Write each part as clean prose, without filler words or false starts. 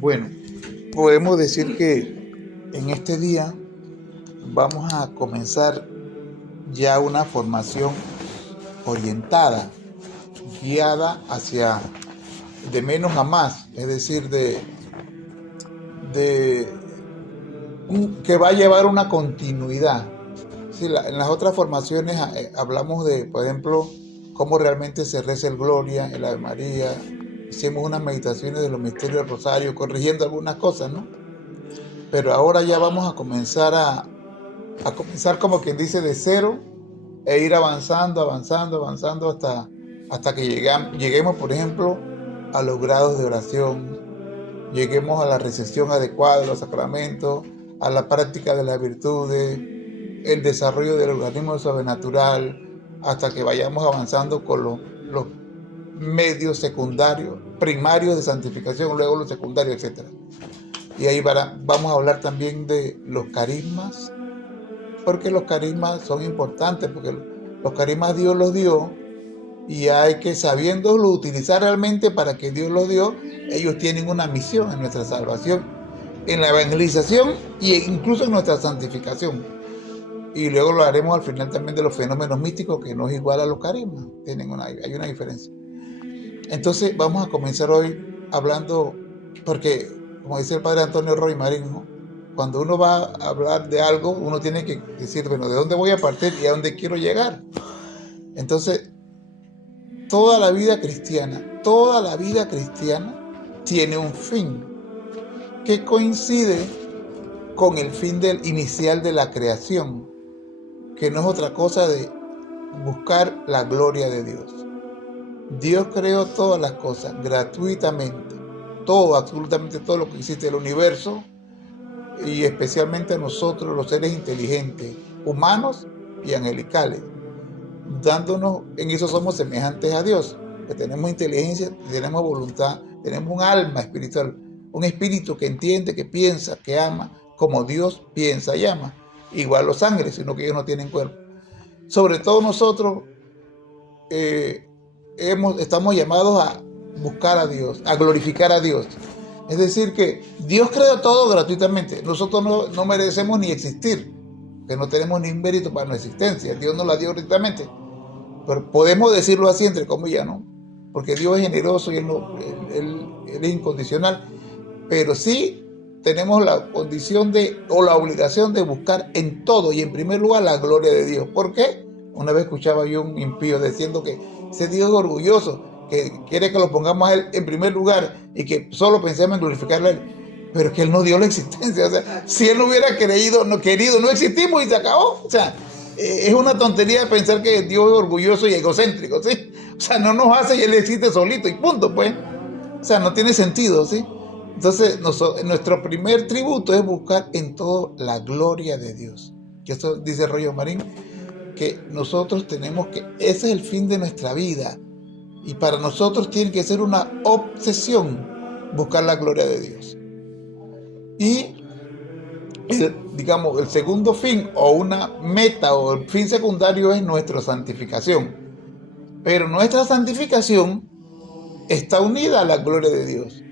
Bueno, podemos decir que en este día vamos a comenzar ya una formación orientada, guiada hacia de menos a más, es decir, de que va a llevar una continuidad. Sí, en las otras formaciones hablamos de, por ejemplo, cómo realmente se reza el Gloria, el Ave María. Hicimos unas meditaciones de los misterios del Rosario, corrigiendo algunas cosas, ¿no? Pero ahora ya vamos a comenzar a comenzar como quien dice de cero e ir avanzando hasta que lleguemos, por ejemplo, a los grados de oración, lleguemos a la recepción adecuada de los sacramentos, a la práctica de las virtudes, el desarrollo del organismo sobrenatural, hasta que vayamos avanzando con los medios secundarios, primarios de santificación, luego los secundarios, etc. Y ahí vamos a hablar también de los carismas, porque los carismas son importantes, porque los carismas Dios los dio y hay que, sabiéndolo utilizar realmente para que Dios los dio, ellos tienen una misión en nuestra salvación, en la evangelización e incluso en nuestra santificación. Y luego lo haremos al final también de los fenómenos místicos, que no es igual a los carismas, hay una diferencia. Entonces vamos a comenzar hoy hablando, porque como dice el padre Antonio Roy Marín, ¿no? Cuando uno va a hablar de algo, uno tiene que decir, bueno, ¿de dónde voy a partir y a dónde quiero llegar? Entonces, toda la vida cristiana tiene un fin que coincide con el fin inicial de la creación, que no es otra cosa de buscar la gloria de Dios. Dios creó todas las cosas gratuitamente, todo, absolutamente todo lo que existe en el universo, y especialmente a nosotros, los seres inteligentes, humanos y angelicales, dándonos, en eso somos semejantes a Dios, que tenemos inteligencia, tenemos voluntad, tenemos un alma espiritual, un espíritu que entiende, que piensa, que ama, como Dios piensa y ama. Igual los ángeles, sino que ellos no tienen cuerpo. Sobre todo nosotros estamos llamados a buscar a Dios, a glorificar a Dios. Es decir, que Dios creó todo gratuitamente. Nosotros no merecemos ni existir, que no tenemos ni un mérito para nuestra existencia. Dios nos la dio gratuitamente. Pero podemos decirlo así, entre comillas, ¿no? Porque Dios es generoso y Él es incondicional. Pero sí tenemos la condición o la obligación de buscar en todo y en primer lugar la gloria de Dios. ¿Por qué? Una vez escuchaba yo un impío diciendo que ese Dios es orgulloso, que quiere que lo pongamos a Él en primer lugar y que solo pensemos en glorificarle a Él, pero que Él no dio la existencia. O sea, si Él no hubiera querido, no existimos y se acabó. O sea, es una tontería pensar que Dios es orgulloso y egocéntrico, ¿sí? O sea, no nos hace y Él existe solito y punto, pues. O sea, no tiene sentido, ¿sí? Entonces, nuestro primer tributo es buscar en todo la gloria de Dios. Que eso dice Royo Marín, que nosotros tenemos que, ese es el fin de nuestra vida. Y para nosotros tiene que ser una obsesión buscar la gloria de Dios. Y, digamos, el segundo fin o una meta o el fin secundario es nuestra santificación. Pero nuestra santificación está unida a la gloria de Dios.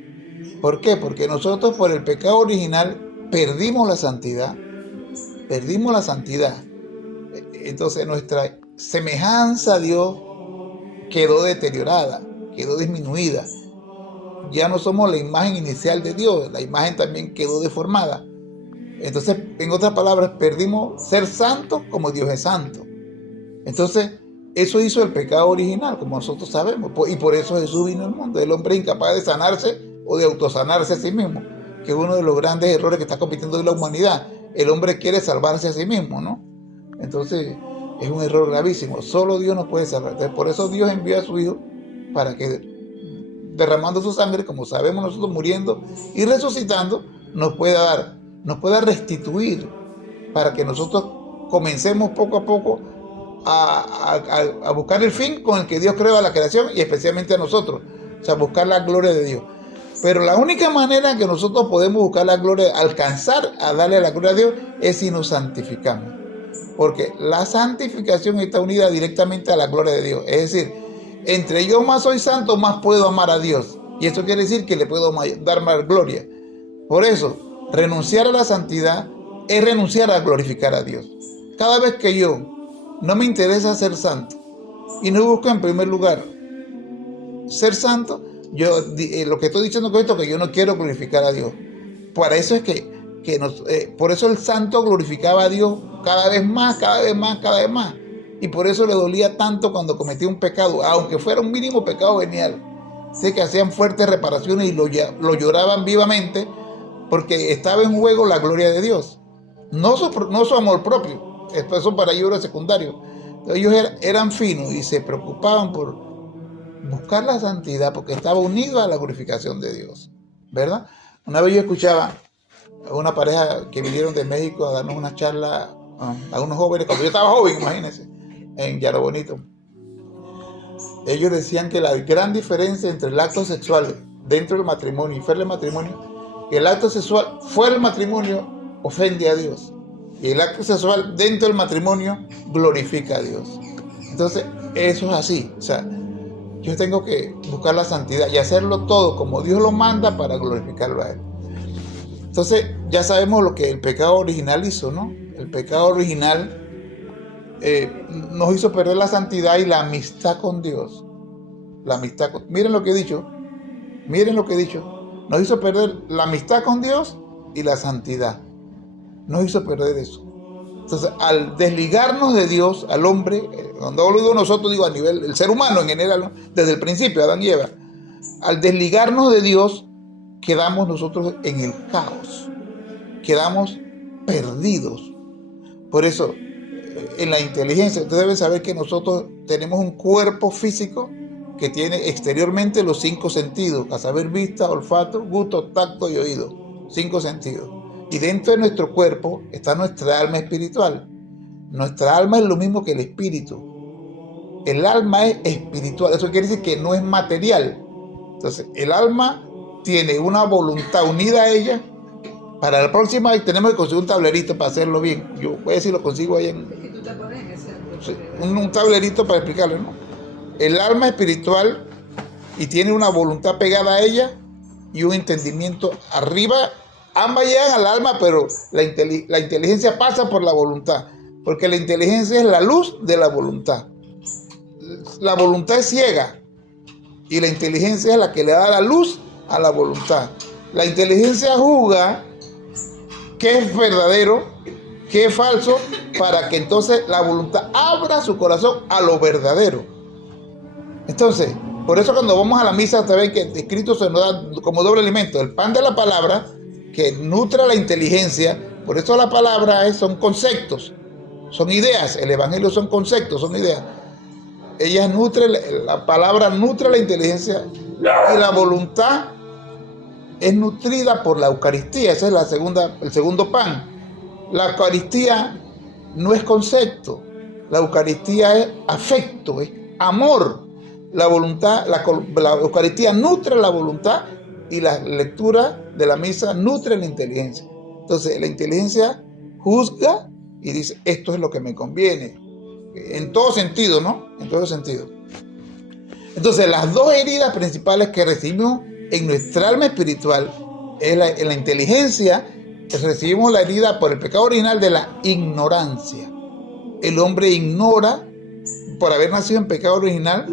¿Por qué? Porque nosotros por el pecado original perdimos la santidad. Entonces nuestra semejanza a Dios quedó deteriorada, quedó disminuida. Ya no somos la imagen inicial de Dios, la imagen también quedó deformada. Entonces, en otras palabras, perdimos ser santos como Dios es santo. Entonces, eso hizo el pecado original, como nosotros sabemos. Y por eso Jesús vino al mundo. El hombre incapaz de sanarse o de autosanarse a sí mismo, que es uno de los grandes errores que está cometiendo la humanidad. El hombre quiere salvarse a sí mismo, ¿no? Entonces, es un error gravísimo. Solo Dios nos puede salvar. Entonces, por eso Dios envió a su Hijo para que, derramando su sangre, como sabemos nosotros, muriendo y resucitando, nos pueda restituir, para que nosotros comencemos poco a poco a buscar el fin con el que Dios creó a la creación y especialmente a nosotros. O sea, buscar la gloria de Dios. Pero la única manera en que nosotros podemos buscar la gloria, alcanzar a darle la gloria a Dios, es si nos santificamos. Porque la santificación está unida directamente a la gloria de Dios. Es decir, entre yo más soy santo, más puedo amar a Dios. Y eso quiere decir que le puedo dar más gloria. Por eso, renunciar a la santidad es renunciar a glorificar a Dios. Cada vez que yo no me interesa ser santo y no busco en primer lugar ser santo, yo lo que estoy diciendo con esto es que yo no quiero glorificar a Dios. Por eso es por eso el santo glorificaba a Dios cada vez más, cada vez más, cada vez más. Y por eso le dolía tanto cuando cometía un pecado, aunque fuera un mínimo pecado venial. Sé que hacían fuertes reparaciones y lo lloraban vivamente porque estaba en juego la gloria de Dios. No su amor propio. Eso para ellos era secundario. Ellos eran finos y se preocupaban por buscar la santidad porque estaba unido a la glorificación de Dios, ¿verdad? Una vez yo escuchaba a una pareja que vinieron de México a darnos una charla a unos jóvenes, cuando yo estaba joven, imagínense, en Llano Bonito. Ellos decían que la gran diferencia entre el acto sexual dentro del matrimonio y fuera del matrimonio, que el acto sexual fuera del matrimonio ofende a Dios y el acto sexual dentro del matrimonio glorifica a Dios. Entonces, eso es así. O sea, yo tengo que buscar la santidad y hacerlo todo como Dios lo manda para glorificarlo a Él. Entonces, ya sabemos lo que el pecado original hizo, ¿no? El pecado original nos hizo perder la santidad y la amistad con Dios. Miren lo que he dicho. Nos hizo perder la amistad con Dios y la santidad. Nos hizo perder eso. Entonces, al desligarnos de Dios, al hombre, cuando lo digo nosotros, digo a nivel, el ser humano en general, ¿no? Desde el principio, Adán y Eva, al desligarnos de Dios, quedamos nosotros en el caos, quedamos perdidos. Por eso, en la inteligencia, ustedes deben saber que nosotros tenemos un cuerpo físico que tiene exteriormente los 5 sentidos, a saber, vista, olfato, gusto, tacto y oído, 5 sentidos. Y dentro de nuestro cuerpo está nuestra alma espiritual. Nuestra alma es lo mismo que el espíritu. El alma es espiritual, eso quiere decir que no es material. Entonces, el alma tiene una voluntad unida a ella. Para la próxima tenemos que conseguir un tablerito para hacerlo bien. Yo voy a ver si lo consigo ahí un tablerito para explicarle, ¿no? El alma espiritual y tiene una voluntad pegada a ella y un entendimiento arriba. Ambas llegan al alma, pero la inteligencia pasa por la voluntad, porque la inteligencia es la luz de la voluntad. La voluntad es ciega y la inteligencia es la que le da la luz a la voluntad. La inteligencia juzga qué es verdadero, qué es falso, para que entonces la voluntad abra su corazón a lo verdadero. Entonces, por eso cuando vamos a la misa, saben que Cristo se nos da como doble alimento, el pan de la palabra, que nutre la inteligencia. Por eso la palabra son conceptos, son ideas. El evangelio son conceptos, son ideas. La palabra nutre la inteligencia y la voluntad es nutrida por la Eucaristía. Ese es el segundo pan. La Eucaristía no es concepto, la Eucaristía es afecto, es amor. La voluntad, la Eucaristía nutre la voluntad y la lectura de la misa nutre la inteligencia. Entonces la inteligencia juzga y dice, esto es lo que me conviene. En todo sentido, ¿no? En todo sentido. Entonces las dos heridas principales que recibimos en nuestra alma espiritual es en la inteligencia. Recibimos la herida por el pecado original de la ignorancia. El hombre ignora, por haber nacido en pecado original,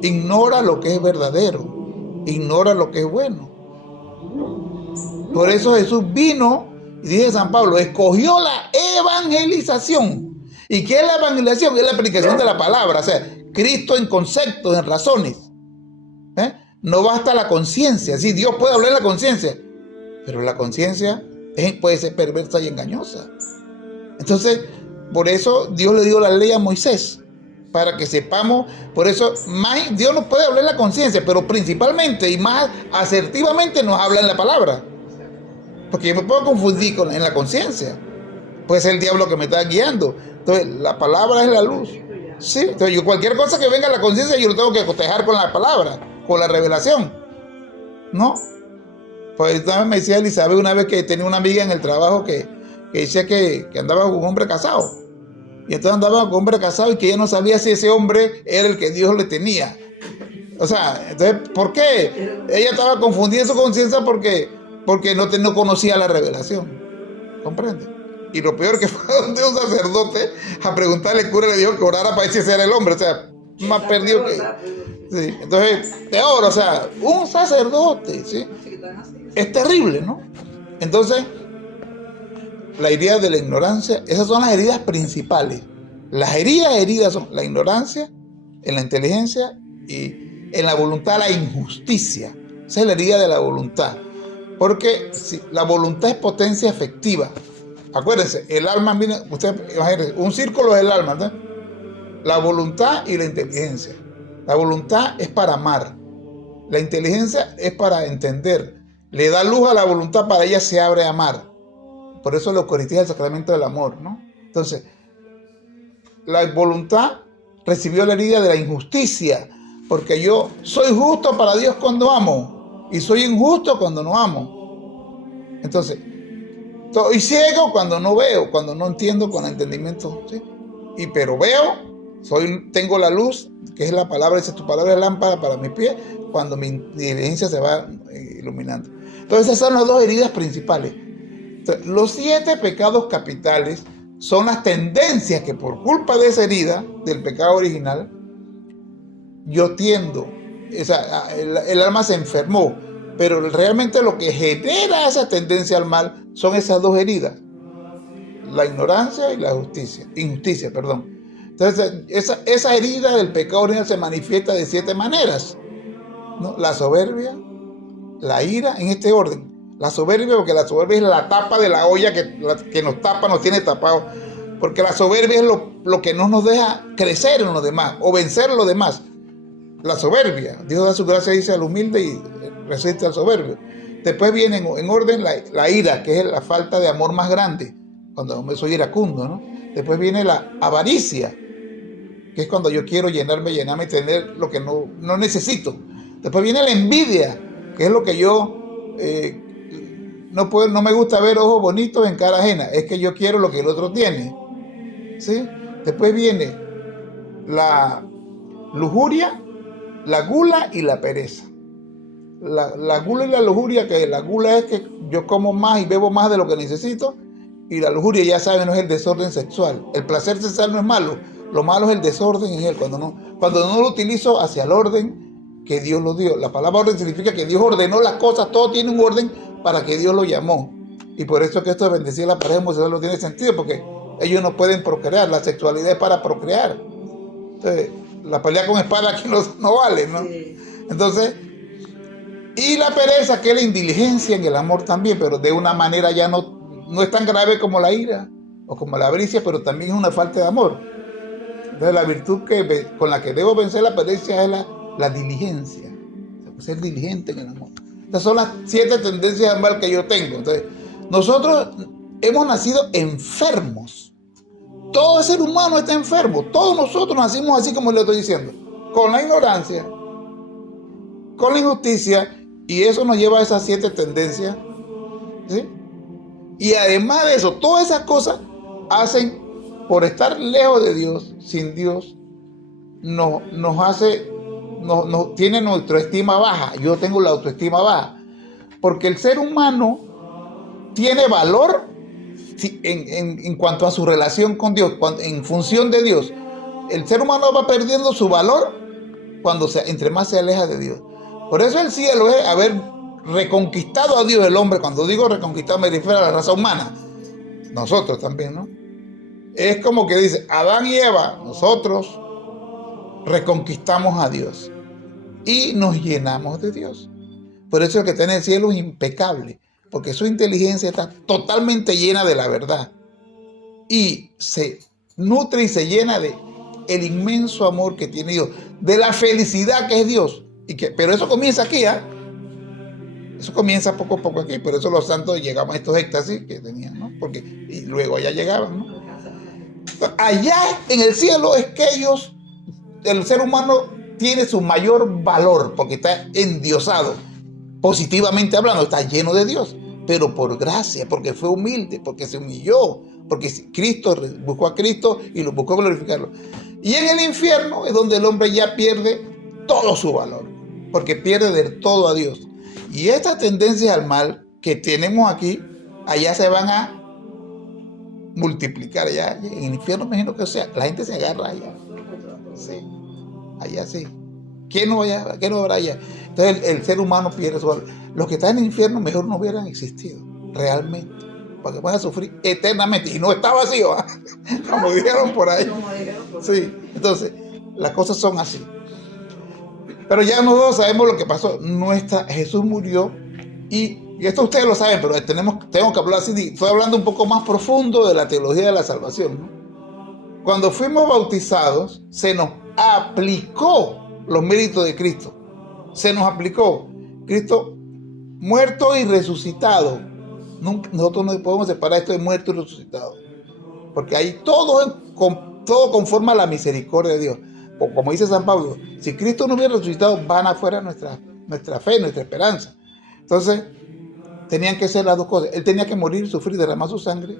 ignora lo que es verdadero, ignora lo que es bueno. Por eso Jesús vino y dice San Pablo, escogió la evangelización. ¿Y qué es la evangelización? Es la aplicación de la palabra, o sea, Cristo en conceptos, en razones. No basta la conciencia, sí, Dios puede hablar en la conciencia, pero la conciencia puede ser perversa y engañosa. Entonces, por eso Dios le dio la ley a Moisés, para que sepamos. Por eso Dios nos puede hablar en la conciencia, pero principalmente y más asertivamente nos habla en la palabra. Porque yo me puedo confundir en la conciencia. Puede ser el diablo que me está guiando. Entonces, la palabra es la luz. ¿Sí? Entonces, cualquier cosa que venga a la conciencia, yo lo tengo que cotejar con la palabra, con la revelación. ¿No? Pues también me decía Elizabeth una vez que tenía una amiga en el trabajo que decía que andaba con un hombre casado. Y entonces andaba con un hombre casado y que ella no sabía si ese hombre era el que Dios le tenía. O sea, entonces, ¿por qué? Ella estaba confundida en su conciencia porque porque no conocía la revelación. ¿Comprende? Y lo peor que fue donde un sacerdote a preguntarle, el cura le dijo que orara para ver si ese era el hombre. O sea, más perdido que... Sí. Entonces, peor, o sea, un sacerdote, ¿sí? Es terrible, ¿no? Entonces, la herida de la ignorancia, esas son las heridas principales. Las heridas son la ignorancia, en la inteligencia y en la voluntad, la injusticia. Esa es la herida de la voluntad. Porque si la voluntad es potencia efectiva. Acuérdense, el alma, miren, ustedes imagínense, un círculo es el alma, ¿no? La voluntad y la inteligencia. La voluntad es para amar. La inteligencia es para entender. Le da luz a la voluntad, para ella se abre a amar. Por eso la Eucaristía es el sacramento del amor, ¿no? Entonces, la voluntad recibió la herida de la injusticia, porque yo soy justo para Dios cuando amo y soy injusto cuando no amo. Entonces, soy ciego cuando no veo, cuando no entiendo con entendimiento, ¿sí? Pero veo, tengo la luz, que es la palabra, dice tu palabra es lámpara para mis pies, cuando mi inteligencia se va iluminando. Entonces, esas son las dos heridas principales. Entonces, los 7 pecados capitales son las tendencias que por culpa de esa herida, del pecado original, yo tiendo, el alma se enfermó, pero realmente lo que genera esa tendencia al mal son esas dos heridas, la ignorancia y la injusticia. Entonces, esa herida del pecado original se manifiesta de 7 maneras, ¿no? La soberbia, la ira, en este orden. La soberbia, porque la soberbia es la tapa de la olla que nos tapa, nos tiene tapados. Porque la soberbia es lo que no nos deja crecer en los demás o vencer a los demás. La soberbia. Dios da su gracia, dice, al humilde y resiste al soberbio. Después viene en orden la ira, que es la falta de amor más grande, cuando soy iracundo, ¿no? Después viene la avaricia, que es cuando yo quiero llenarme y tener lo que no necesito. Después viene la envidia, que es lo que yo... no me gusta ver ojos bonitos en cara ajena, es que yo quiero lo que el otro tiene, ¿sí? Después viene la lujuria, la gula y la pereza. La gula y la lujuria, que la gula es que yo como más y bebo más de lo que necesito, y la lujuria, ya saben, no es el desorden sexual. El placer sexual no es malo, lo malo es el desorden en él, cuando no lo utilizo hacia el orden que Dios lo dio. La palabra orden significa que Dios ordenó las cosas, todo tiene un orden para que Dios lo llamó. Y por eso que esto de bendecir a la pareja homosexual no tiene sentido, porque ellos no pueden procrear, la sexualidad es para procrear. Entonces, la pelea con espada aquí no vale, ¿no? Sí. Entonces, y la pereza, que es la indiligencia en el amor también, pero de una manera ya no es tan grave como la ira o como la avaricia, pero también es una falta de amor. Entonces, la virtud con la que debo vencer la pereza es la diligencia, ser diligente en el amor. Estas son las 7 tendencias al mal que yo tengo. Entonces, nosotros hemos nacido enfermos. Todo ser humano está enfermo. Todos nosotros nacimos así como le estoy diciendo, con la ignorancia, con la injusticia, y eso nos lleva a esas 7 tendencias, ¿sí? Y además de eso, todas esas cosas hacen, por estar lejos de Dios, sin Dios, tiene nuestra estima baja. Yo tengo la autoestima baja, porque el ser humano tiene valor en cuanto a su relación con Dios, en función de Dios. El ser humano va perdiendo su valor entre más se aleja de Dios. Por eso el cielo es haber reconquistado a Dios, el hombre. Cuando digo reconquistado me refiero a la raza humana, nosotros también, ¿no? Es como que dice Adán y Eva, nosotros reconquistamos a Dios y nos llenamos de Dios. Por eso el que está en el cielo es impecable, porque su inteligencia está totalmente llena de la verdad y se nutre y se llena de el inmenso amor que tiene Dios, de la felicidad que es Dios. Pero eso comienza aquí, ¿eh? Eso comienza poco a poco aquí. Por eso los santos llegaban a estos éxtasis que tenían, ¿no? Y luego allá llegaban, ¿no? Allá en el cielo es que el ser humano tiene su mayor valor, porque está endiosado, positivamente hablando, está lleno de Dios, pero por gracia, porque fue humilde, porque se humilló, porque Cristo buscó a Cristo y lo buscó glorificarlo. Y en el infierno es donde el hombre ya pierde todo su valor, porque pierde del todo a Dios. Y estas tendencias al mal que tenemos aquí, allá se van a multiplicar. Allá en el infierno, me imagino que, o sea, la gente se agarra allá. Sí, allá sí. ¿Quién no habrá allá? Entonces el ser humano pierde su valor. Los que están en el infierno mejor no hubieran existido, realmente, porque van a sufrir eternamente. Y no está vacío, ¿eh? Como dijeron por ahí. Sí, entonces, las cosas son así. Pero ya nosotros sabemos lo que pasó. Jesús murió y esto ustedes lo saben, pero tengo que hablar así. Estoy hablando un poco más profundo de la teología de la salvación, ¿no? Cuando fuimos bautizados, se nos aplicó los méritos de Cristo. Se nos aplicó Cristo muerto y resucitado. Nosotros no podemos separar esto de muerto y resucitado, porque ahí todo conforma a la misericordia de Dios. Como dice San Pablo, si Cristo no hubiera resucitado, van afuera nuestra fe, nuestra esperanza. Entonces, tenían que ser las dos cosas. Él tenía que morir, sufrir, derramar su sangre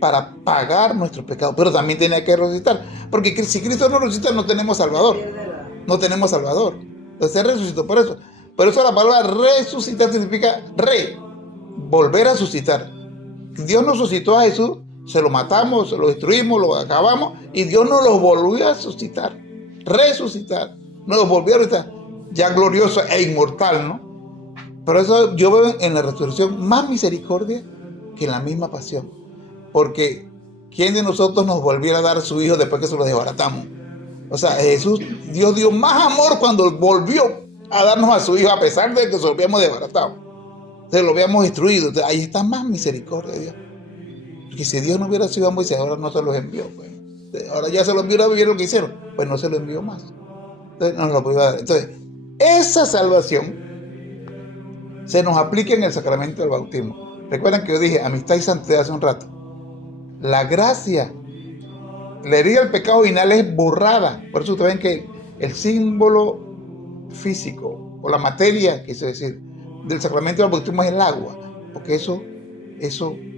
para pagar nuestros pecados, pero también tenía que resucitar, porque si Cristo no resucita, no tenemos Salvador. No tenemos Salvador. Entonces Él resucitó por eso. Por eso la palabra resucitar significa volver a suscitar. Dios nos suscitó a Jesús, se lo matamos, se lo destruimos, lo acabamos, y Dios nos lo volvió a suscitar. Resucitar. Nos lo volvió a resucitar. Ya glorioso e inmortal, ¿no? Por eso yo veo en la resurrección más misericordia que en la misma pasión. Porque ¿quién de nosotros nos volviera a dar a su hijo después que se lo desbaratamos? O sea, Dios dio más amor cuando volvió a darnos a su hijo, a pesar de que se lo habíamos desbaratado, se lo habíamos destruido. Entonces, ahí está más misericordia de Dios. Porque si Dios no hubiera sido a Moisés, ahora no se los envió. Pues. Ahora ya se los envió a vivir lo que hicieron, pues no se lo envió más. Entonces, nos lo podía dar. Entonces, esa salvación se nos aplica en el sacramento del bautismo. Recuerdan que yo dije amistad y santidad hace un rato. La gracia, la herida del pecado original es borrada. Por eso ustedes ven que el símbolo físico o la materia, quise decir, del sacramento del bautismo es el agua. Porque eso,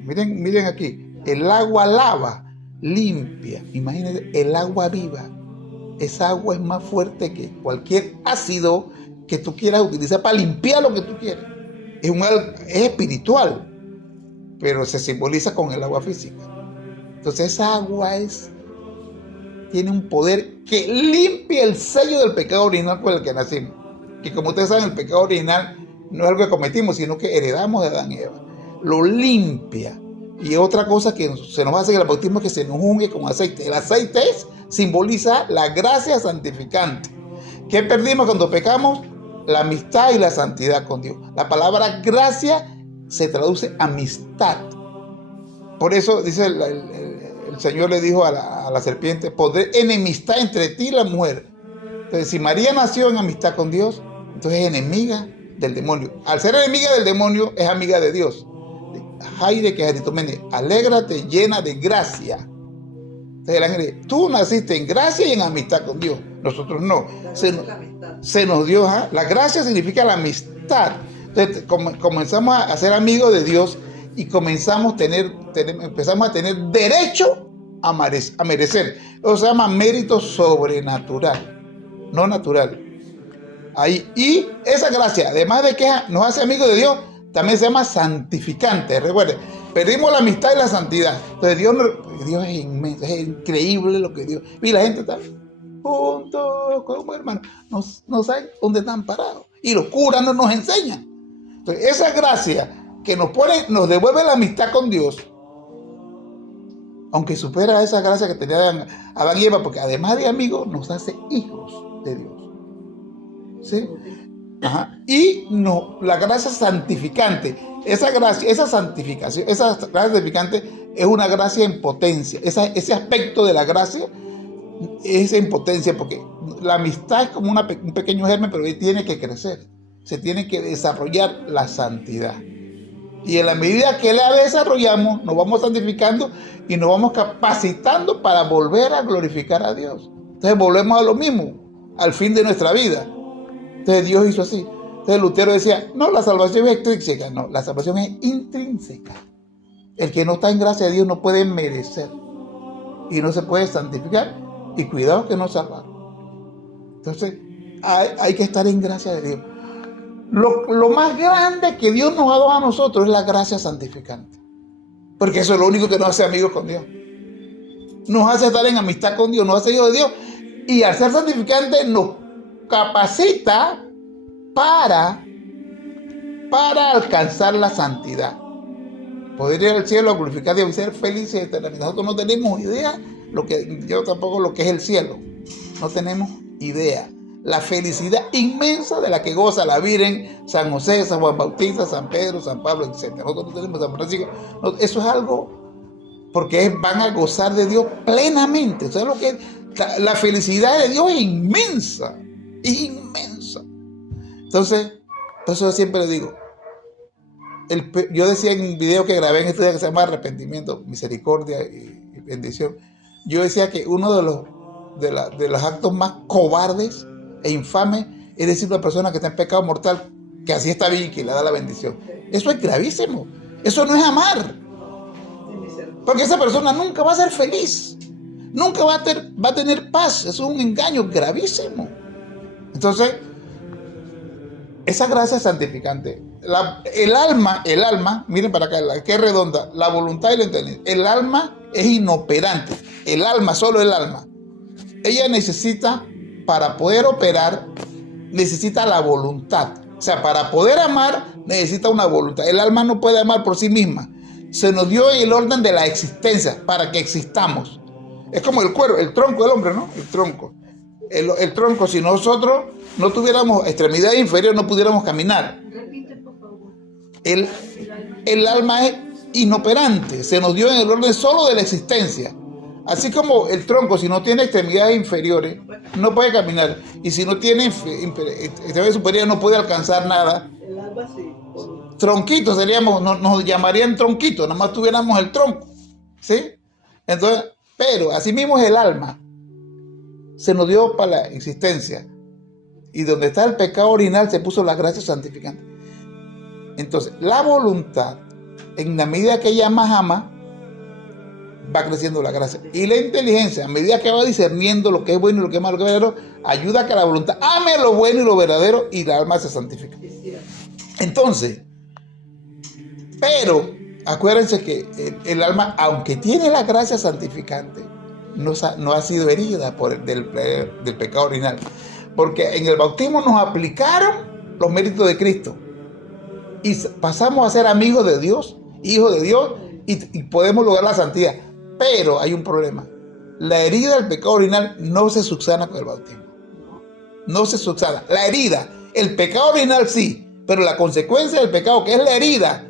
miren aquí, el agua lava, limpia. Imagínense, el agua viva. Esa agua es más fuerte que cualquier ácido que tú quieras utilizar para limpiar lo que tú quieras. Es espiritual, pero se simboliza con el agua física. Entonces esa agua tiene un poder que limpia el sello del pecado original por el que nacimos. Que como ustedes saben, el pecado original no es algo que cometimos, sino que heredamos de Adán y Eva. Lo limpia. Y otra cosa que se nos hace en el bautismo es que se nos unge con aceite. El aceite simboliza la gracia santificante. ¿Qué perdimos cuando pecamos? La amistad y la santidad con Dios. La palabra gracia se traduce amistad. Por eso dice el Señor le dijo a la serpiente, pondré enemistad entre ti y la mujer. Entonces, si María nació en amistad con Dios, entonces es enemiga del demonio. Al ser enemiga del demonio, es amiga de Dios. Jaire que Jaritomene, alégrate llena de gracia. Entonces el ángel dice, tú naciste en gracia y en amistad con Dios. Nosotros no. Se nos dio, la gracia significa la amistad. Entonces comenzamos a ser amigos de Dios y empezamos a tener derecho a merecer. Eso se llama mérito sobrenatural, no natural. Ahí, y esa gracia, además de que nos hace amigos de Dios, también se llama santificante. Recuerden, perdimos la amistad y la santidad. Entonces Dios es inmenso, es increíble lo que Dios. Y la gente está juntos como hermanos, no saben dónde están parados. Y los curas no nos enseñan. Entonces esa gracia que nos devuelve la amistad con Dios, aunque supera esa gracia que tenían Adán y Eva, porque además de amigos nos hace hijos de Dios. ¿Sí? Ajá. Y la gracia santificante, esa gracia santificante es una gracia en potencia. Ese aspecto de la gracia es en potencia, porque la amistad es como un pequeño germen, pero tiene que crecer, se tiene que desarrollar la santidad. Y en la medida que la desarrollamos, nos vamos santificando y nos vamos capacitando para volver a glorificar a Dios. Entonces volvemos a lo mismo, al fin de nuestra vida. Entonces Dios hizo así. Entonces Lutero decía, no, la salvación es extrínseca. No, la salvación es intrínseca. El que no está en gracia de Dios no puede merecer. Y no se puede santificar. Y cuidado que no salvar. Entonces hay que estar en gracia de Dios. Lo más grande que Dios nos ha dado a nosotros es la gracia santificante. Porque eso es lo único que nos hace amigos con Dios. Nos hace estar en amistad con Dios, nos hace hijos de Dios. Y al ser santificante nos capacita para alcanzar la santidad. Poder ir al cielo a glorificar a Dios y ser felices eternamente. Nosotros no tenemos idea, yo tampoco lo que es el cielo. No tenemos idea. La felicidad inmensa de la que goza la Virgen, San José, San Juan Bautista, San Pedro, San Pablo, etc. Nosotros no tenemos San Francisco. Eso es algo porque van a gozar de Dios plenamente. ¿Sabes lo que la felicidad de Dios es inmensa? Es inmensa. Entonces, por eso siempre le digo, yo decía en un video que grabé en este día que se llama Arrepentimiento, Misericordia y Bendición, yo decía que uno de los actos más cobardes e infames es decir a una persona que está en pecado mortal que así está bien y que le da la bendición. Eso es gravísimo. Eso no es amar. Porque esa persona nunca va a ser feliz. Nunca va a tener paz. Eso es un engaño gravísimo. Entonces, esa gracia santificante. El alma, miren para acá, que es redonda, la voluntad y la inteligencia. El alma es inoperante. El alma, solo el alma. Ella necesita, para poder operar, necesita la voluntad. O sea, para poder amar, necesita una voluntad. El alma no puede amar por sí misma. Se nos dio el orden de la existencia para que existamos. Es como el cuerpo, el tronco del hombre, ¿no? El tronco. El tronco, si nosotros no tuviéramos extremidad inferior, no pudiéramos caminar. Repite, por favor. El alma es inoperante. Se nos dio en el orden solo de la existencia. Así como el tronco, si no tiene extremidades inferiores, no puede caminar. Y si no tiene extremidades superiores, no puede alcanzar nada. El alma sí. Tronquitos seríamos, nos llamarían tronquitos, nada más tuviéramos el tronco. ¿Sí? Entonces, pero así mismo es el alma. Se nos dio para la existencia. Y donde está el pecado original se puso la gracia santificante. Entonces, la voluntad, en la medida que ella más ama, va creciendo la gracia. Y la inteligencia, a medida que va discerniendo lo que es bueno y lo que es malo, lo que es verdadero, ayuda a que la voluntad ame lo bueno y lo verdadero y la alma se santifica. Entonces, pero acuérdense que el alma, aunque tiene la gracia santificante, no ha sido herida del pecado original. Porque en el bautismo nos aplicaron los méritos de Cristo. Y pasamos a ser amigos de Dios, hijos de Dios, y podemos lograr la santidad. Pero hay un problema. La herida del pecado original no se subsana con el bautismo. No se subsana. La herida, el pecado original sí, pero la consecuencia del pecado, que es la herida,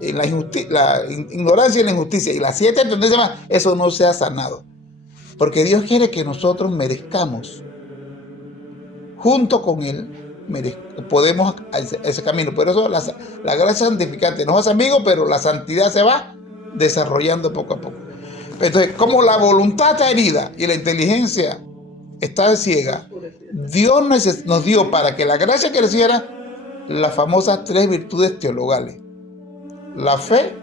la ignorancia y la injusticia, y las 7 tendencias más, eso no se ha sanado. Porque Dios quiere que nosotros merezcamos, junto con Él, podemos ese camino. Por eso la gracia santificante nos hace amigos, pero la santidad se va desarrollando poco a poco. Entonces, como la voluntad está herida y la inteligencia está ciega, Dios nos dio para que la gracia creciera las famosas 3 virtudes teologales: la fe,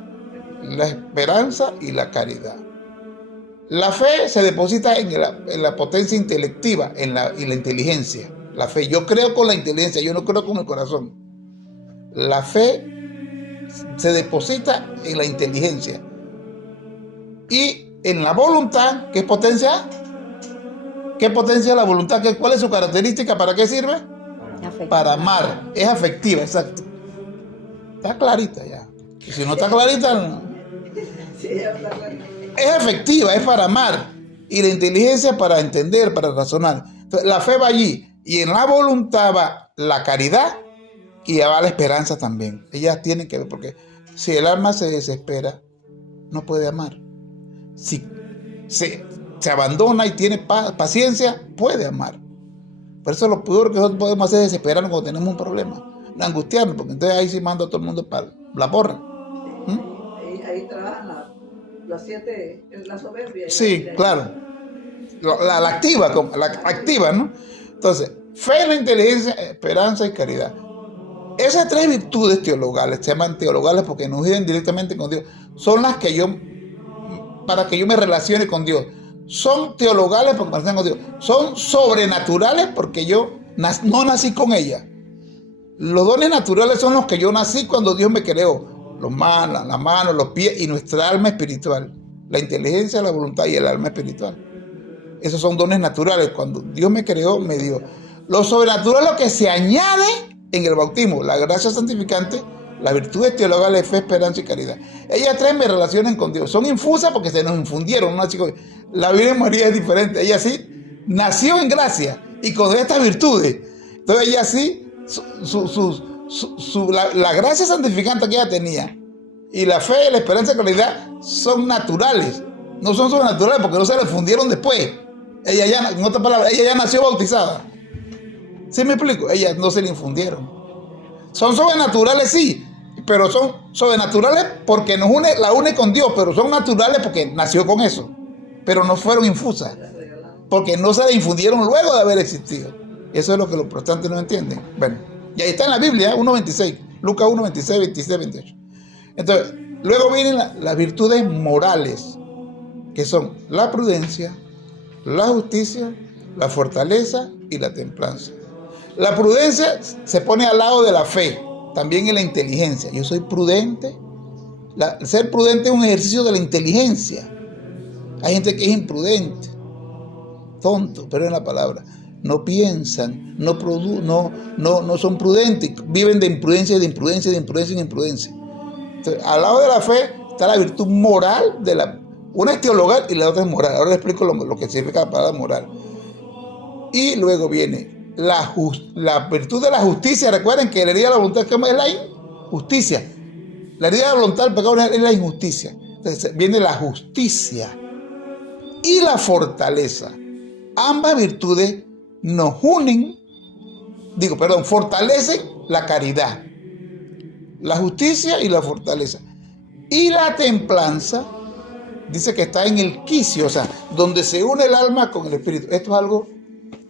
la esperanza y la caridad. La fe se deposita en la potencia intelectiva y la inteligencia. La fe, yo creo con la inteligencia, yo no creo con el corazón. La fe se deposita en la inteligencia y en la voluntad. ¿Qué es potencia? ¿Qué potencia es la voluntad? ¿Cuál es su característica? ¿Para qué sirve? Afectiva. Para amar. Es afectiva, exacto. Está clarita ya. Y si no está clarita, no. Sí, está clarita. Es afectiva, es para amar. Y la inteligencia para entender, para razonar. Entonces, la fe va allí. Y en la voluntad va la caridad y va la esperanza también. Ellas tienen que ver, porque si el alma se desespera, no puede amar. Si se abandona y tiene paciencia, puede amar. Por eso lo peor que nosotros podemos hacer es desesperarnos cuando tenemos un problema, no angustiarnos, porque entonces ahí sí manda a todo el mundo para la porra. Ahí trabajan las 7, la soberbia. Sí, claro. La activa, ¿no? Entonces, fe, la inteligencia, esperanza y caridad. Esas 3 virtudes teologales, se llaman teologales porque nos unen directamente con Dios, son las que para que yo me relacione con Dios. Son teologales porque me relaciono con Dios. Son sobrenaturales porque yo no nací con ellas. Los dones naturales son los que yo nací cuando Dios me creó. Las manos, los pies y nuestra alma espiritual. La inteligencia, la voluntad y el alma espiritual. Esos son dones naturales. Cuando Dios me creó, me dio. Lo sobrenatural es lo que se añade en el bautismo. La gracia santificante, las virtudes teologales, fe, esperanza y caridad. Ellas tres me relacionan con Dios. Son infusas porque se nos infundieron. ¿No, chicos? La Virgen María es diferente. Ella sí nació en gracia y con estas virtudes. Entonces ella sí, la gracia santificante que ella tenía y la fe, la esperanza y la caridad son naturales. No son sobrenaturales porque no se le fundieron después. Ella ya, en otras palabras, ella ya nació bautizada. ¿Sí me explico? Ellas no se le infundieron. Son sobrenaturales, sí, pero son sobrenaturales porque la une con Dios, pero son naturales porque nació con eso. Pero no fueron infusas, porque no se le infundieron luego de haber existido. Eso es lo que los protestantes no entienden. Bueno, y ahí está en la Biblia, 1.26, Lucas 1.26, 26, 28. Entonces, luego vienen las virtudes morales, que son la prudencia, la justicia, la fortaleza y la templanza. La prudencia se pone al lado de la fe, también en la inteligencia. Yo soy prudente. Ser prudente es un ejercicio de la inteligencia. Hay gente que es imprudente, tonto, pero en la palabra. No piensan, no son prudentes, viven de imprudencia, de imprudencia, de imprudencia, de imprudencia. Entonces, al lado de la fe está la virtud moral una es teologal y la otra es moral. Ahora les explico lo que significa la palabra moral. Y luego viene la virtud de la justicia. Recuerden que la herida de la voluntad es la injusticia. La herida de la voluntad del pecado es la injusticia. Entonces viene la justicia y la fortaleza. Ambas virtudes nos unen, fortalecen la caridad. La justicia y la fortaleza. Y la templanza dice que está en el quicio, o sea, donde se une el alma con el espíritu. Esto es algo,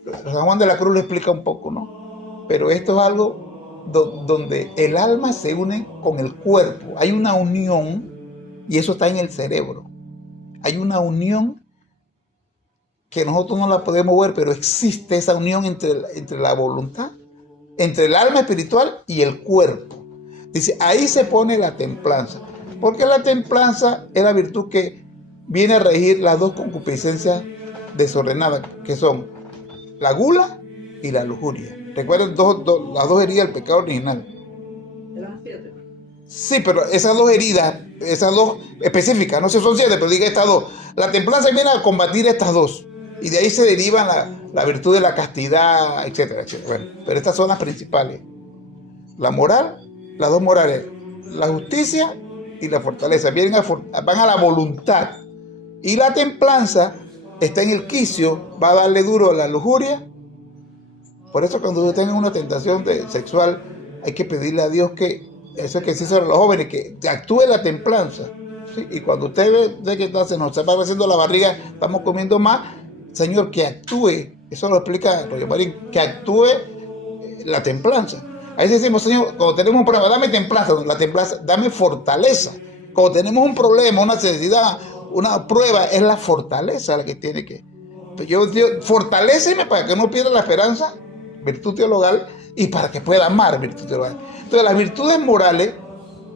San Juan de la Cruz lo explica un poco, ¿no? Pero esto es algo donde el alma se une con el cuerpo. Hay una unión y eso está en el cerebro. Hay una unión que nosotros no la podemos ver, pero existe esa unión entre la voluntad, entre el alma espiritual y el cuerpo. Dice, ahí se pone la templanza. Porque la templanza es la virtud que viene a regir las dos concupiscencias desordenadas, que son la gula y la lujuria. Recuerden las dos heridas del pecado original. ¿Eran 7? Sí, pero esas dos heridas, esas dos específicas, no sé si son 7, pero diga estas dos. La templanza viene a combatir estas dos. Y de ahí se derivan la virtud de la castidad, etcétera, etcétera. Bueno, pero estas son las principales. La moral, las dos morales, la justicia y la fortaleza. Van a la voluntad. Y la templanza está en el quicio, va a darle duro a la lujuria. Por eso cuando ustedes tengan una tentación sexual, hay que pedirle a Dios que, eso es que se hizo a los jóvenes, que actúe la templanza. ¿Sí? Y cuando usted ve que se nos va creciendo la barriga, estamos comiendo más, Señor, que actúe, eso lo explica Roger Marín, que actúe la templanza. Ahí decimos, Señor, cuando tenemos un problema, dame templanza, dame fortaleza. Cuando tenemos un problema, una necesidad, una prueba, es la fortaleza la que tiene que. Dios, fortaléceme para que no pierda la esperanza, virtud teologal, y para que pueda amar, virtud teologal. Entonces, las virtudes morales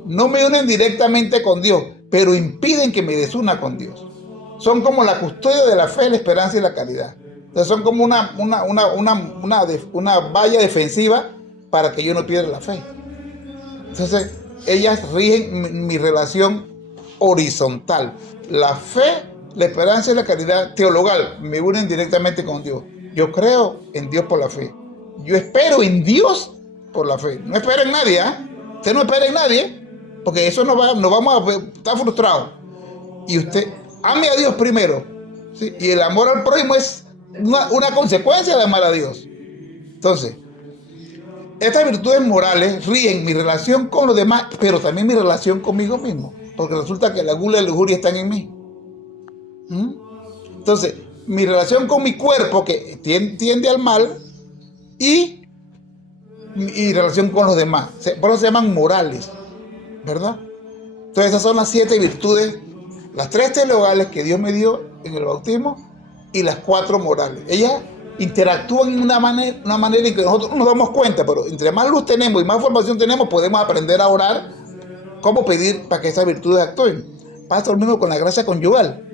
no me unen directamente con Dios, pero impiden que me desuna con Dios. Son como la custodia de la fe, la esperanza y la caridad. Entonces, son como una valla defensiva para que yo no pierda la fe. Entonces, ellas rigen mi relación horizontal. La fe, la esperanza y la caridad teologal me unen directamente con Dios. Yo creo en Dios por la fe. Yo espero en Dios por la fe. No espero en nadie, ¿eh? Usted no espera en nadie, porque eso nos vamos a estar frustrados. Y usted ame a Dios primero, ¿sí? Y el amor al prójimo es una consecuencia de amar a Dios. Entonces, estas virtudes morales rigen mi relación con los demás, pero también mi relación conmigo mismo, porque resulta que la gula y la lujuria están en mí. Entonces, mi relación con mi cuerpo, que tiende al mal, y relación con los demás. Por eso se llaman morales, ¿verdad? Entonces, esas son las 7 virtudes, las 3 teologales que Dios me dio en el bautismo y las 4 morales. Ellas interactúan de una manera en que nosotros no nos damos cuenta, pero entre más luz tenemos y más formación tenemos, podemos aprender a orar, cómo pedir para que esas virtudes actúen. Pasa lo mismo con la gracia conyugal.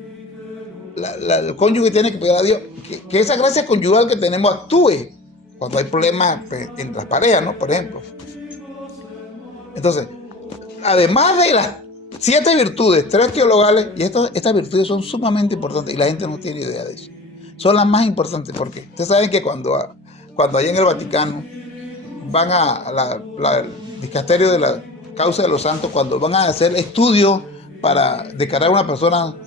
El cónyuge tiene que pedir a Dios que esa gracia conyugal que tenemos actúe cuando hay problemas entre las parejas, ¿no? Por ejemplo. Entonces, además de las 7 virtudes, 3 teologales, y estas virtudes son sumamente importantes y la gente no tiene idea de eso. Son las más importantes porque ustedes saben que cuando allá en el Vaticano van al dicasterio de la causa de los santos, cuando van a hacer estudios para declarar a una persona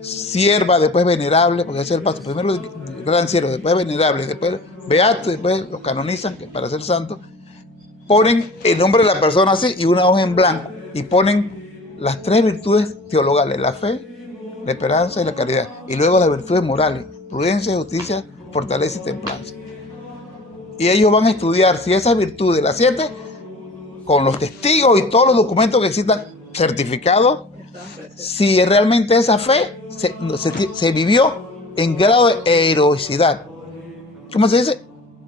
sierva, después venerable, porque ese es el paso, primero gran siervo, después venerable, después beato, después los canonizan para ser santos, ponen el nombre de la persona así y una hoja en blanco y ponen las 3 virtudes teologales, la fe, la esperanza y la caridad, y luego las virtudes morales, prudencia, justicia, fortaleza y templanza. Y ellos van a estudiar si esas virtudes, las 7, con los testigos y todos los documentos que existan certificados, si realmente esa fe se vivió en grado de heroicidad. ¿Cómo se dice?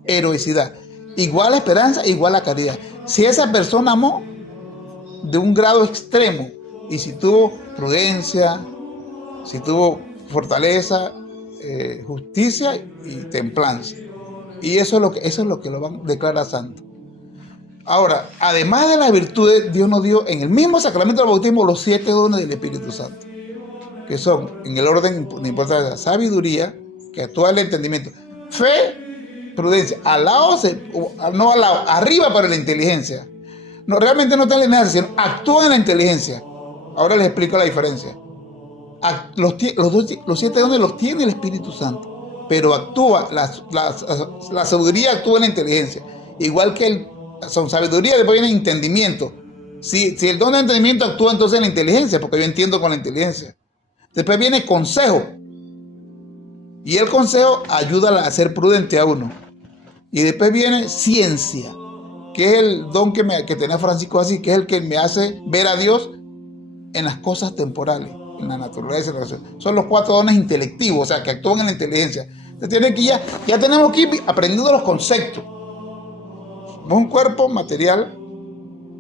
Heroicidad. Igual a esperanza, igual a caridad. Si esa persona amó de un grado extremo y si tuvo prudencia, si tuvo fortaleza, justicia y templanza. Y eso es lo que lo van a declarar santo. Ahora, además de las virtudes, Dios nos dio en el mismo sacramento del bautismo los 7 dones del Espíritu Santo, que son, en el orden de importancia, sabiduría, que actúa el entendimiento, fe, prudencia, no al lado, arriba para la inteligencia. No, realmente no está en la inteligencia, sino actúa en la inteligencia. Ahora les explico la diferencia. Los 7 dones los tiene el Espíritu Santo, pero actúa, la sabiduría actúa en la inteligencia, igual que son sabiduría, después viene entendimiento. Si el don de entendimiento actúa entonces en la inteligencia, porque yo entiendo con la inteligencia. Después viene consejo, y el consejo ayuda a ser prudente a uno. Y después viene ciencia, que es el don que tenía Francisco así, que es el que me hace ver a Dios en las cosas temporales, en la naturaleza y la relación. Son los 4 dones intelectivos, o sea, que actúan en la inteligencia. Entonces ya tenemos que ir aprendiendo los conceptos. Somos un cuerpo material,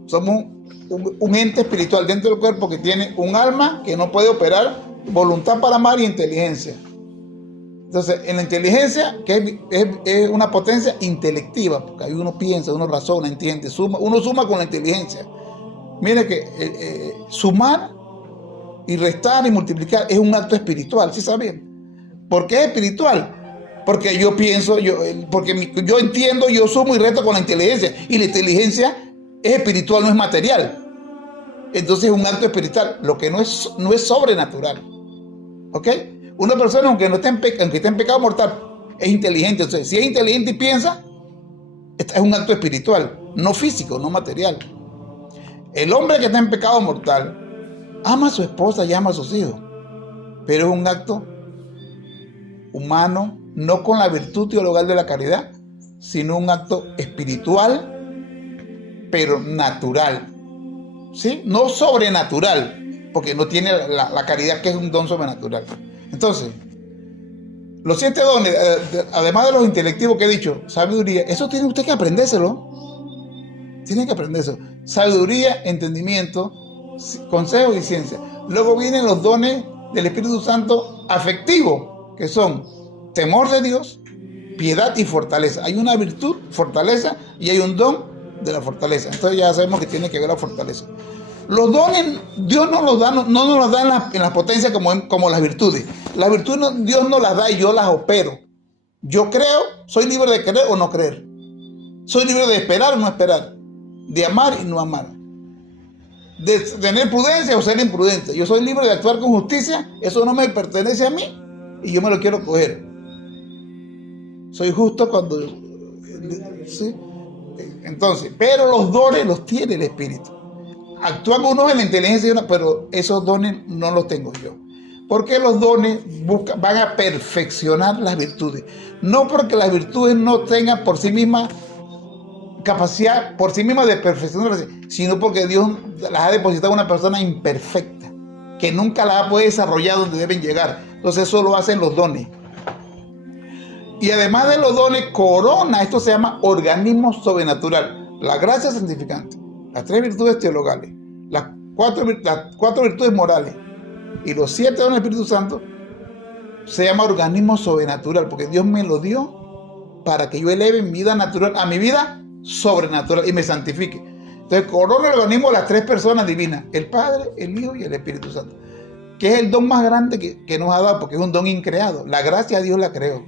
somos un ente espiritual dentro del cuerpo que tiene un alma que no puede operar, voluntad para amar y inteligencia. Entonces, en la inteligencia, que es una potencia intelectiva, porque ahí uno piensa, uno razona, entiende, uno suma con la inteligencia. Mire que sumar y restar y multiplicar es un acto espiritual, ¿sí saben? ¿Por qué es espiritual? Porque yo pienso, porque yo entiendo, yo sumo y resto con la inteligencia. Y la inteligencia es espiritual, no es material. Entonces es un acto espiritual, lo que no es sobrenatural. ¿Ok? Una persona, aunque esté en pecado mortal, es inteligente. Entonces, si es inteligente y piensa, es un acto espiritual, no físico, no material. El hombre que está en pecado mortal ama a su esposa y ama a sus hijos, pero es un acto humano, no con la virtud teologal de la caridad, sino un acto espiritual, pero natural, ¿sí? No sobrenatural, porque no tiene la caridad, que es un don sobrenatural. Entonces, los 7 dones, además de los intelectivos que he dicho, sabiduría, eso tiene usted que aprendérselo. Tiene que aprenderse. Sabiduría, entendimiento, consejo y ciencia. Luego vienen los dones del Espíritu Santo afectivos, que son temor de Dios, piedad y fortaleza. Hay una virtud, fortaleza, y hay un don de la fortaleza. Entonces ya sabemos que tiene que ver la fortaleza. Los dones Dios no nos los da en las potencias como las virtudes. Las virtudes Dios nos las da y yo las opero. Yo creo, soy libre de creer o no creer. Soy libre de esperar o no esperar. De amar y no amar. De tener prudencia o ser imprudente. Yo soy libre de actuar con justicia. Eso no me pertenece a mí y yo me lo quiero coger. Soy justo cuando... ¿sí? Entonces, pero los dones los tiene el Espíritu. Actúan unos en la inteligencia, pero esos dones no los tengo yo. Porque los dones van a perfeccionar las virtudes. No porque las virtudes no tengan por sí mismas capacidad, por sí mismas de perfeccionarse, sino porque Dios las ha depositado en una persona imperfecta, que nunca las ha podido desarrollar donde deben llegar. Entonces eso lo hacen los dones. Y además de los dones, corona, esto se llama organismo sobrenatural. La gracia santificante, las 3 virtudes teologales, las 4 virtudes morales y los 7 dones del Espíritu Santo, se llama organismo sobrenatural, porque Dios me lo dio para que yo eleve mi vida natural a mi vida sobrenatural y me santifique. Entonces corona el organismo de las 3 personas divinas, el Padre, el Hijo y el Espíritu Santo, que es el don más grande que nos ha dado, porque es un don increado. La gracia Dios la creó.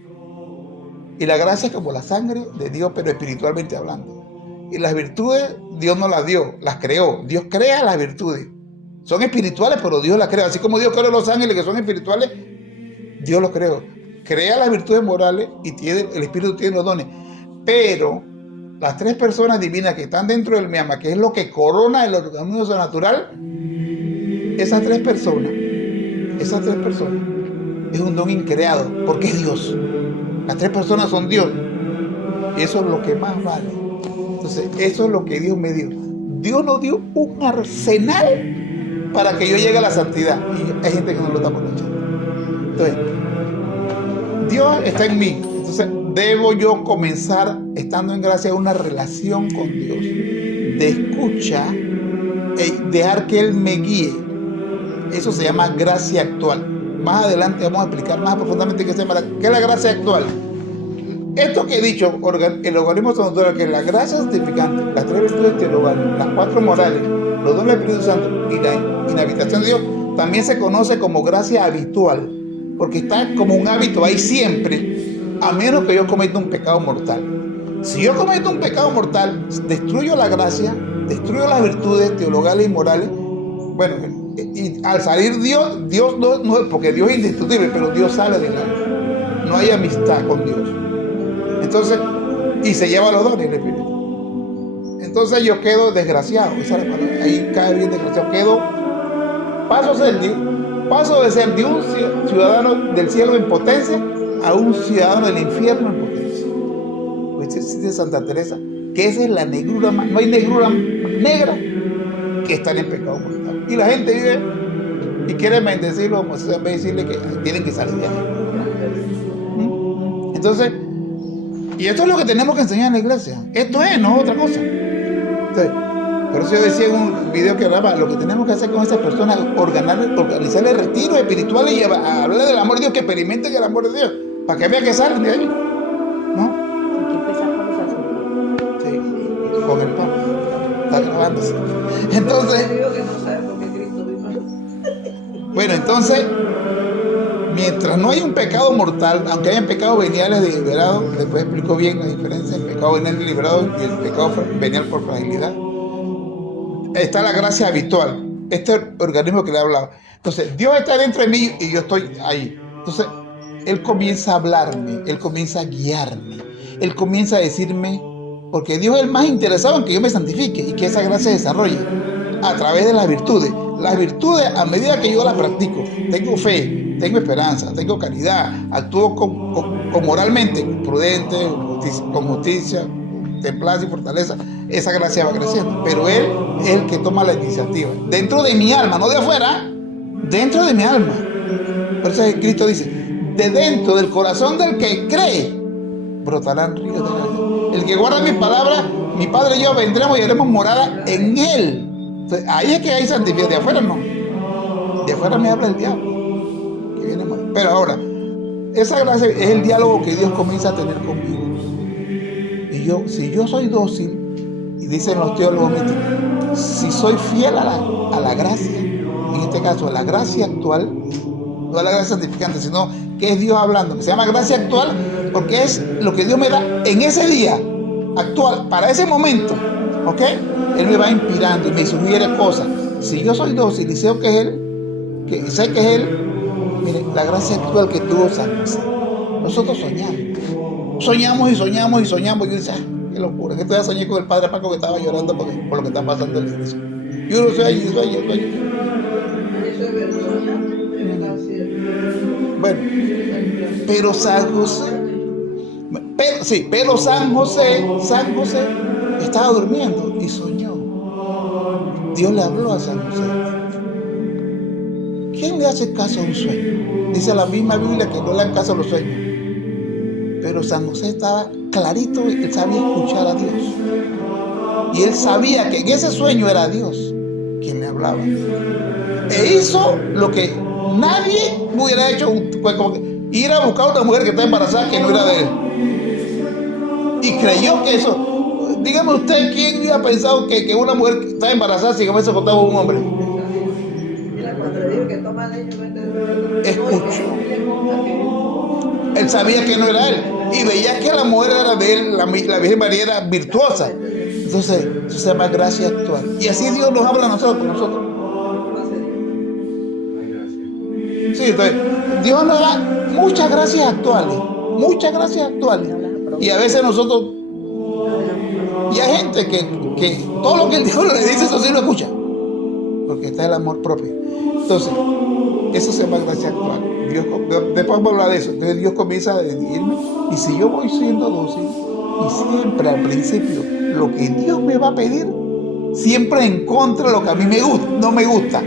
Y la gracia es como la sangre de Dios, pero espiritualmente hablando. Y las virtudes Dios no las dio, las creó. Dios crea las virtudes. Son espirituales, pero Dios las crea. Así como Dios creó los ángeles que son espirituales, Dios los creó. Crea las virtudes morales y el Espíritu tiene los dones. Pero las 3 personas divinas que están dentro del Miama, que es lo que corona el organismo sobrenatural, esas 3 personas, es un don increado, porque es Dios. Las 3 personas son Dios. Y eso es lo que más vale. Entonces, eso es lo que Dios me dio. Dios nos dio un arsenal para que yo llegue a la santidad. Y hay gente que no lo está aprovechando. Entonces, Dios está en mí. Entonces, debo yo comenzar, estando en gracia, una relación con Dios, de escucha, dejar que Él me guíe. Eso se llama gracia actual. Más adelante vamos a explicar más profundamente qué es la gracia actual. Esto que he dicho, el organismo sobrenatural, que es la gracia santificante, las 3 virtudes teologales, las 4 morales, los dones del Espíritu Santo y la habitación de Dios, también se conoce como gracia habitual, porque está como un hábito ahí siempre, a menos que yo cometa un pecado mortal. Si yo cometo un pecado mortal, destruyo la gracia, destruyo las virtudes teologales y morales. Bueno, y al salir Dios no es, porque Dios es indestructible, pero Dios sale de la, no hay amistad con Dios. Entonces, y se lleva los dones del Espíritu. Entonces yo quedo desgraciado, esa es la palabra, ahí cae bien desgraciado, paso de ser de un ciudadano del cielo en potencia a un ciudadano del infierno en potencia. Pues dice Santa Teresa, que esa es la negrura, no hay negrura negra que estar en pecado mortal. Y la gente vive y quiere bendecirlo, como se ve, decirle que tienen que salir de ahí. Entonces, y esto es lo que tenemos que enseñar en la iglesia. Esto es, no es otra cosa. Entonces, por eso yo decía en un video que hablaba, lo que tenemos que hacer con esas personas, organizarles retiros espirituales y hablar del amor de Dios, que experimenten el amor de Dios, para que vean que salen de ahí. ¿No? Hay que empezar con los asuntos. Sí, con el Papa. Está grabándose. Entonces, bueno, entonces, mientras no hay un pecado mortal, aunque hayan pecados veniales deliberados, después explico bien la diferencia entre el pecado venial deliberado y el pecado venial por fragilidad, está la gracia habitual, este organismo que le he hablado. Entonces, Dios está dentro de mí y yo estoy ahí. Entonces, Él comienza a hablarme, Él comienza a guiarme, Él comienza a decirme, porque Dios es el más interesado en que yo me santifique y que esa gracia se desarrolle a través de las virtudes. Las virtudes, a medida que yo las practico, tengo fe, tengo esperanza, tengo caridad, actúo con moralmente, prudente, con justicia, templanza y fortaleza, esa gracia va creciendo. Pero Él es el que toma la iniciativa. Dentro de mi alma, no de afuera, dentro de mi alma. Por eso Cristo dice, de dentro del corazón del que cree, brotarán ríos de gracia. El que guarda mis palabras, mi Padre y yo vendremos y haremos morada en Él. Entonces, ahí es que hay santificación. De afuera no. De afuera me habla el diablo, que viene mal. Pero ahora, esa gracia es el diálogo que Dios comienza a tener conmigo. Y yo, si yo soy dócil, y dicen los teólogos místicos, si soy fiel a la gracia, en este caso a la gracia actual, no a la gracia santificante, sino que es Dios hablando, que se llama gracia actual, porque es lo que Dios me da en ese día actual, para ese momento, ¿ok? Él me va inspirando y me sugiere cosas. Si yo soy dócil y sé que es Él, que sé que es Él, mire, la gracia actual que tuvo San José. Nosotros soñamos y soñamos y soñamos. Y yo dice, qué locura, que todavía soñé con el padre Paco que estaba llorando por lo que está pasando en la iglesia. Y uno sueña y sueña. Bueno, pero San José estaba durmiendo y soñó. Dios le habló a San José. ¿Quién le hace caso a un sueño? Dice la misma Biblia que no le dan caso a los sueños. Pero San José estaba clarito, él sabía escuchar a Dios. Y él sabía que en ese sueño era Dios quien le hablaba. E hizo lo que nadie hubiera hecho, pues como que ir a buscar a una mujer que está embarazada que no era de él. Y creyó que eso. Dígame usted, ¿quién hubiera pensado que una mujer que está embarazada si con eso contaba un hombre? Escuchó. Él sabía que no era él. Y veía que la mujer era de él, la Virgen María era virtuosa. Entonces, eso se llama gracia actual. Y así Dios nos habla a nosotros, con nosotros. Sí, entonces, Dios nos da muchas gracias actuales. Muchas gracias actuales. Y a veces nosotros... Y hay gente que todo lo que el diablo le dice, eso sí lo escucha. Porque está el amor propio. Entonces, eso se llama gracia actual. Después vamos a hablar de eso. Entonces Dios comienza a dirigirme. Y si yo voy siendo dócil, y siempre al principio, lo que Dios me va a pedir, siempre en contra de lo que a mí no me gusta.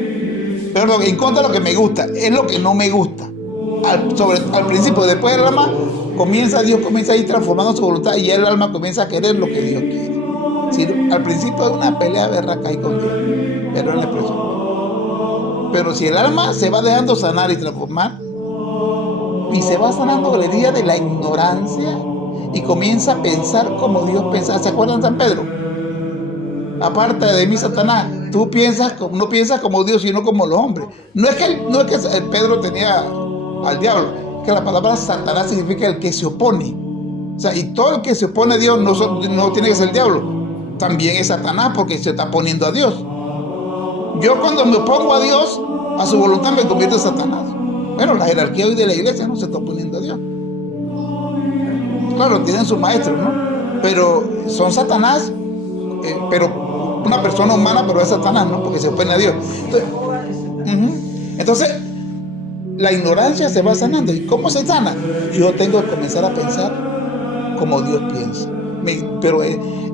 Perdón, en contra de lo que me gusta, es lo que no me gusta. Al principio, después del alma, Dios comienza a ir transformando su voluntad y ya el alma comienza a querer lo que Dios quiere. Sí, al principio es una pelea berraca ahí con Dios, pero en la expresión. Pero si el alma se va dejando sanar y transformar, y se va sanando la herida de la ignorancia, y comienza a pensar como Dios pensaba. ¿Se acuerdan de San Pedro? Aparte de mí, Satanás, tú no piensas como Dios, sino como los hombres. No es que Pedro tenía al diablo, que la palabra Satanás significa el que se opone. O sea, y todo el que se opone a Dios no tiene que ser el diablo. También es Satanás porque se está poniendo a Dios. Yo cuando me opongo a Dios, a su voluntad, me convierto en Satanás. Bueno, la jerarquía hoy de la iglesia no se está oponiendo a Dios. Claro, tienen sus maestros, ¿no? Pero son Satanás, pero una persona humana, pero es Satanás, ¿no? Porque se opone a Dios. Entonces, la ignorancia se va sanando. ¿Y cómo se sana? Yo tengo que comenzar a pensar como Dios piensa. Pero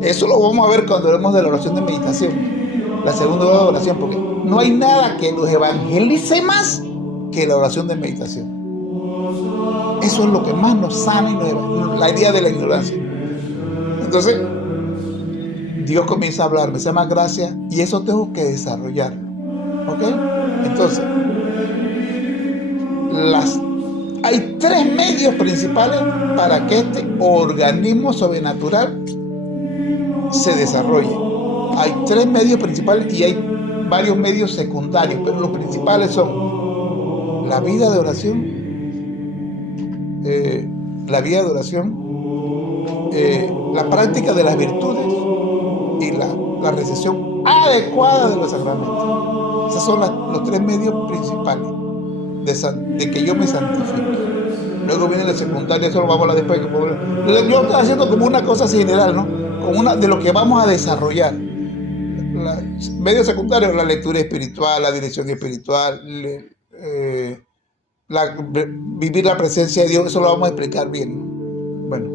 eso lo vamos a ver cuando hablemos de la oración de meditación, la segunda hora de oración, porque no hay nada que los evangelice más que la oración de meditación. Eso es lo que más nos sana y la herida de la ignorancia. Entonces, Dios comienza a hablarme, se llama gracia, y eso tengo que desarrollarlo. ¿Ok? Entonces, hay 3 medios principales para que este organismo sobrenatural se desarrolle. Hay 3 medios principales y hay varios medios secundarios, pero los principales son la vida de oración, la práctica de las virtudes y la recepción adecuada de los sacramentos. Esos son los 3 medios principales de que yo me santifique. Luego viene el secundario, eso lo vamos a hablar después. Yo estoy haciendo como una cosa así general, ¿no? Como una de lo que vamos a desarrollar. Medio secundario, la lectura espiritual, la dirección espiritual, vivir la presencia de Dios, eso lo vamos a explicar bien, ¿no? Bueno,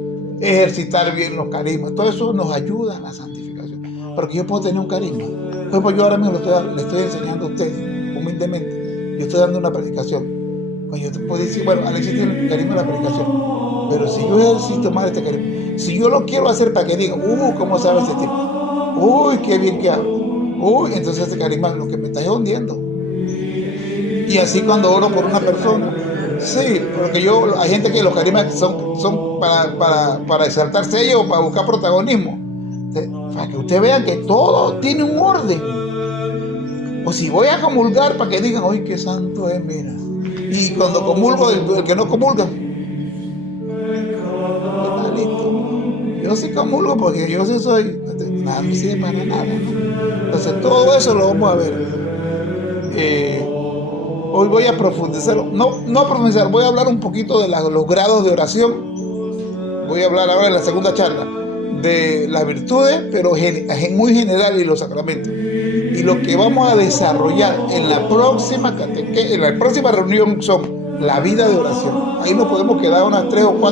ejercitar bien los carismas, todo eso nos ayuda a la santificación. Porque yo puedo tener un carisma. Pues yo ahora mismo le estoy enseñando a ustedes humildemente. Yo estoy dando una predicación. Pues yo te puedo decir, bueno, Alexis tiene el carisma de la predicación. Pero si yo ejercito más este carisma, si yo lo quiero hacer para que digan, ¿cómo sabe este tipo? Uy, qué bien que habla. Entonces este carisma es lo que me está hundiendo. Y así cuando oro por una persona, sí, porque hay gente que los carismas son para exaltarse ellos o para buscar protagonismo. Para que ustedes vean que todo tiene un orden. O si voy a comulgar, para que digan, ¡ay, qué santo es, mira! Y cuando comulgo, el que no comulga, está listo. Yo sí comulgo porque yo sí soy, nada me sirve para nada, ¿no? Entonces todo eso lo vamos a ver. Hoy voy a profundizar, no profundizar, voy a hablar un poquito de los grados de oración. Voy a hablar ahora en la segunda charla de las virtudes, pero muy general, y los sacramentos. Y lo que vamos a desarrollar en la próxima reunión son la vida de oración. Ahí nos podemos quedar unas 3 o 4